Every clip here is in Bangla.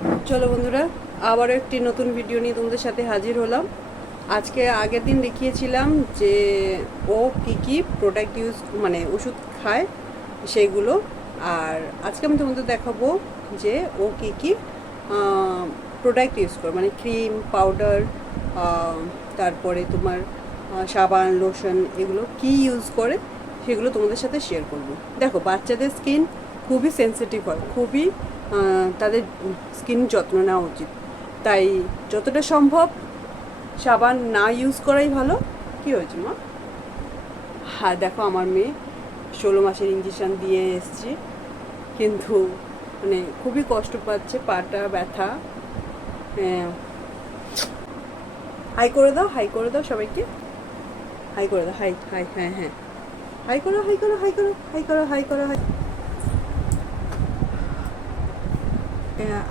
চলো বন্ধুরা, আবারও একটি নতুন ভিডিও নিয়ে তোমাদের সাথে হাজির হলাম। আজকে আগের দিন দেখিয়েছিলাম যে ও কি কি প্রোডাক্ট ইউজ মানে ওষুধ খায় সেইগুলো। আর আজকে আমি তোমাদের দেখাবো যে ও কি কি প্রোডাক্ট ইউজ করে, মানে ক্রিম, পাউডার, তারপরে তোমার সাবান, লোশন, এগুলো কি ইউজ করে সেগুলো তোমাদের সাথে শেয়ার করব। দেখো, বাচ্চাদের স্কিন খুবই সেন্সিটিভ হয়, খুবই তাদের স্কিন যত্ন নেওয়া উচিত। তাই যতটা সম্ভব সাবান না ইউজ করাই ভালো। কী হয়েছে মা? হ্যাঁ, দেখো আমার মেয়ে 16 মাসের ইঞ্জেকশান দিয়ে এসছে, কিন্তু মানে খুবই কষ্ট পাচ্ছে, পাটা ব্যথা। হাই করে দাও, হাই করে দাও সবাইকে, হাই করে দাও, হাই হাই, হ্যাঁ হ্যাঁ, হাই করো, হাই করো, হাই করো, হাই করো, হাই করো, হাই।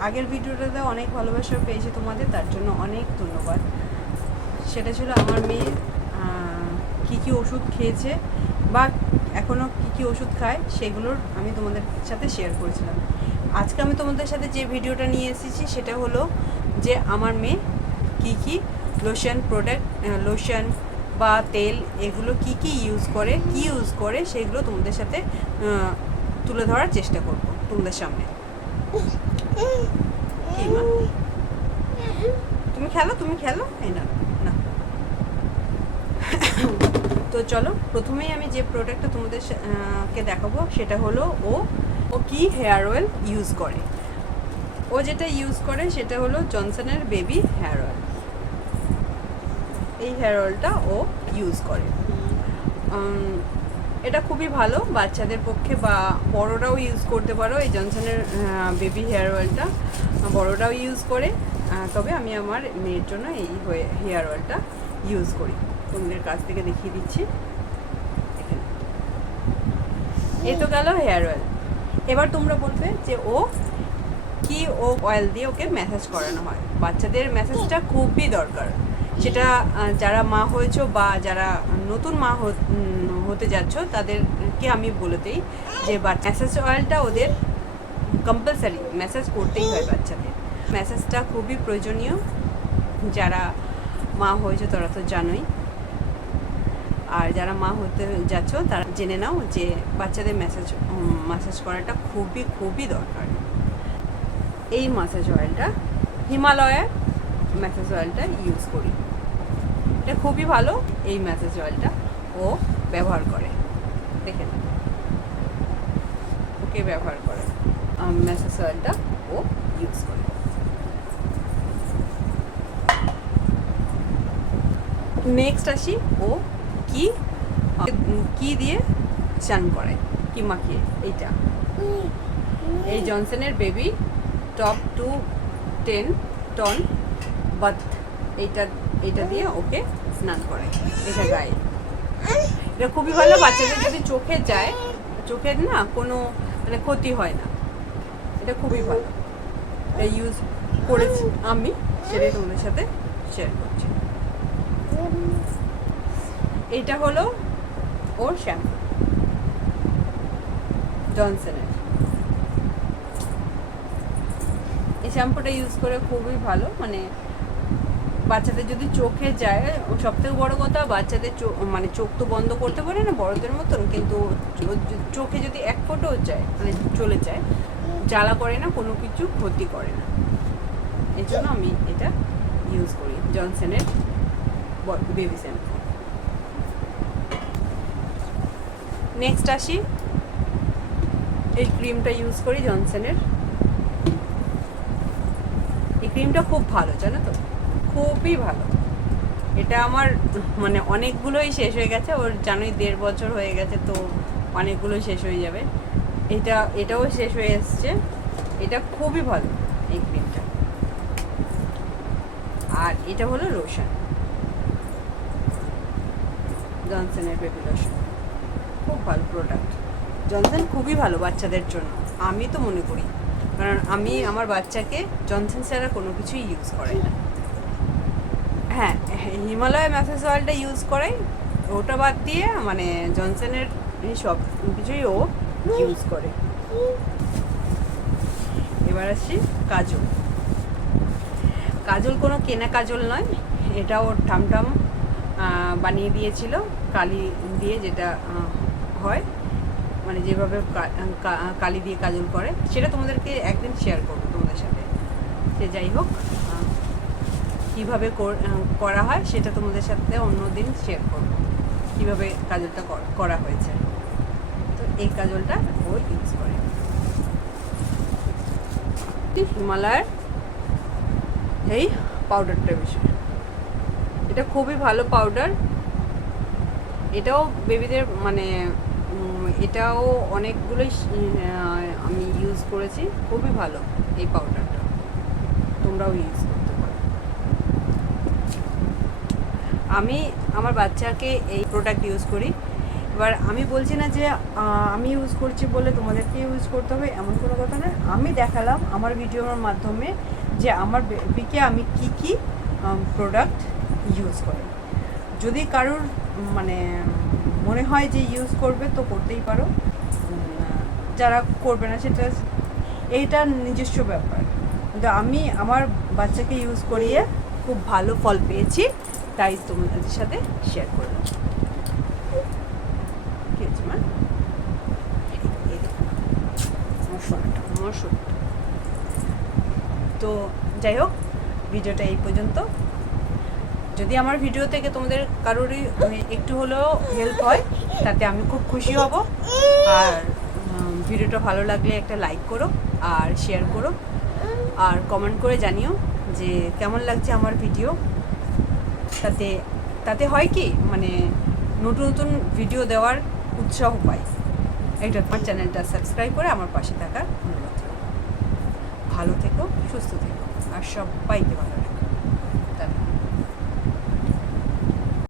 আগের ভিডিওটাতে অনেক ভালোবাসা পেয়েছি তোমাদের, তার জন্য অনেক ধন্যবাদ। সেটা ছিল আমার মেয়ের কী কী ওষুধ খেয়েছে বা এখনও কী কী ওষুধ খায় সেগুলোর আমি তোমাদের সাথে শেয়ার করেছিলাম। আজকে আমি তোমাদের সাথে যে ভিডিওটা নিয়ে এসেছি সেটা হলো যে আমার মেয়ে কী কী লোশন বা তেল এগুলো কি ইউজ করে সেগুলো তোমাদের সাথে তুলে ধরার চেষ্টা করব তোমাদের সামনে। কি মা, তুমি খেলো এই না না। তো চলো, প্রথমেই আমি যে প্রোডাক্টটা তোমাদের কে দেখাবো সেটা হলো ও কি হেয়ার অয়েল ইউজ করে। ও যেটা ইউজ করে সেটা হলো জনসনের বেবি হেয়ার অয়েল। এই হেয়ার অয়েলটা ও ইউজ করে। এটা খুবই ভালো বাচ্চাদের পক্ষে, বা বড়রাও ইউজ করতে পারো। এই জনসনের বেবি হেয়ার অয়েলটা বড়রাও ইউজ করে, তবে আমি আমার মেয়ের জন্য এই হেয়ার অয়েলটা ইউজ করি। তোমাদের কাছ থেকে দেখিয়ে দিচ্ছি। এ তো গেল হেয়ার অয়েল। এবার তোমরা বলবে যে ও অয়েল দিয়ে ওকে ম্যাসাজ করানো হয়। বাচ্চাদের ম্যাসাজটা খুবই দরকার। সেটা যারা মা হয়েছো বা যারা নতুন মা হতে যাচ্ছ তাদেরকে আমি বলে দিই যে ম্যাসাজ অয়েলটা ওদের কম্পালসারি ম্যাসাজ করতেই হয় বাচ্চাদের। ম্যাসাজটা খুবই প্রয়োজনীয়। যারা মা হয়েছো তারা তো জানোই, আর যারা মা হতে যাচ্ছ তারা জেনে নাও যে বাচ্চাদের ম্যাসাজ করাটা খুবই খুবই দরকার। এই ম্যাসাজ অয়েলটা হিমালয়ের ম্যাসাজ অয়েলটা ইউজ করি। এটা খুবই ভালো। এই ম্যাসাজ অয়েলটা ও ব্যবহার করে, দেখে না, ওকে ব্যবহার করে ম্যাসাজ অয়েলটা ও ইউজ করে। নেক্সট আসি, ও কি দিয়ে স্নান করে, কি মাখিয়ে। এইটা এই জনসনের বেবি টপ টু 10 টন বাথ, এইটা দিয়ে ওকে স্নান করে এটা গায়ে। এটা খুবই ভালো। বাচ্চাদের যদি চোখে যায়, চোখের না কোনো মানে ক্ষতি হয় না। এটা খুবই ভালো। এটা ইউজ করেছি আমি, সেটাই তোমাদের সাথে শেয়ার করছি। এইটা হলো ওর শ্যাম্পু, জনসনের। এই শ্যাম্পুটা ইউজ করে খুবই ভালো। মানে বাচ্চাদের যদি চোখে যায়, সবথেকে বড় কথা, বাচ্চাদের মানে চোখ তো বন্ধ করতে পারে না বড়দের মতন, কিন্তু চোখে যদি এক ফোঁটাও যায় মানে চলে যায়, জ্বালা করে না, কোনো কিছু ক্ষতি করে না। এই জন্য আমি এটা ইউজ করি, জনসনের বেবি শ্যাম্পু। নেক্সট আসি, এই ক্রিমটা ইউজ করি জনসনের। এই ক্রিমটা খুব ভালো, জানো তো, খুবই ভালো। এটা আমার মানে অনেকগুলোই শেষ হয়ে গেছে। ওর জানোই 1.5 বছর হয়ে গেছে, তো অনেকগুলোই শেষ হয়ে যাবে। এটাও শেষ হয়ে এসছে। এটা খুবই ভালো এই ক্রিমটা। আর এটা হলো লোশন, জনসনের বেবি লোশন। খুব ভালো প্রোডাক্ট। জনসন খুবই ভালো বাচ্চাদের জন্য, আমি তো মনে করি, কারণ আমি আমার বাচ্চাকে জনসন ছাড়া কোনো কিছুই ইউজ করাই না। হ্যাঁ, হিমালয় ম্যাসাজ অয়েলটা ইউজ করাই, ওটা বাদ দিয়ে মানে জনসনের এই সব কিছুই ও ইউজ করে। এবার আসি কাজল। কাজল কোনো কেনা কাজল নয়, এটাও টামটাম বানিয়ে দিয়েছিল কালি দিয়ে, যেটা হয় মানে যেভাবে কালি দিয়ে কাজল করে, সেটা তোমাদেরকে একদিন শেয়ার করবো তোমাদের সাথে। সে যাই হোক, কীভাবে করা হয় সেটা তোমাদের সাথে অন্য দিন শেয়ার করবো, কীভাবে কাজলটা করা হয়েছে। তো এই কাজলটা ও ইউজ করে হিমালয়ের এই পাউডারটা বিষয়, এটা খুবই ভালো পাউডার। এটাও বেবিদের মানে এটাও অনেকগুলোই আমি ইউজ করেছি, খুবই ভালো এই পাউডারটা, তোমরাও ইউজ করতে পারো। আমি আমার বাচ্চাকে এই প্রোডাক্ট ইউজ করি। এবার আমি বলছি না যে আমি ইউজ করছি বলে তোমাদেরকে ইউজ করতে হবে, এমন কোনো কথা নয়। আমি দেখালাম আমার ভিডিওর মাধ্যমে যে আমার বেবিকে আমি কি কি প্রোডাক্ট ইউজ করি। যদি কারোর মানে মনে হয় যে ইউজ করবে তো করতেই পারো, যারা করবে না সেটা এইটার নিজস্ব ব্যাপার। কিন্তু আমি আমার বাচ্চাকে ইউজ করিয়ে খুব ভালো ফল পেয়েছি, তাই তোমাদের সাথে শেয়ার করলাম। কি হচ্ছে মা? আমার শোনাটা। তো যাই হোক, ভিডিওটা এই পর্যন্ত। যদি আমার ভিডিও থেকে তোমাদের কারোরই একটু হলেও হেল্প হয় তাতে আমি খুব খুশি হব। আর ভিডিওটা ভালো লাগলে একটা লাইক করো আর শেয়ার করো, আর কমেন্ট করে জানিও যে কেমন লাগছে আমার ভিডিও। তাতে হয় কি মানে নতুন নতুন ভিডিও দেওয়ার উৎসাহ পাই। একটা আমার চ্যানেলটা সাবস্ক্রাইব করে আমার পাশে থাকার অনুরোধ। ভালো থেকো, সুস্থ থেকো, আর সবাইকে ভালো রাখো।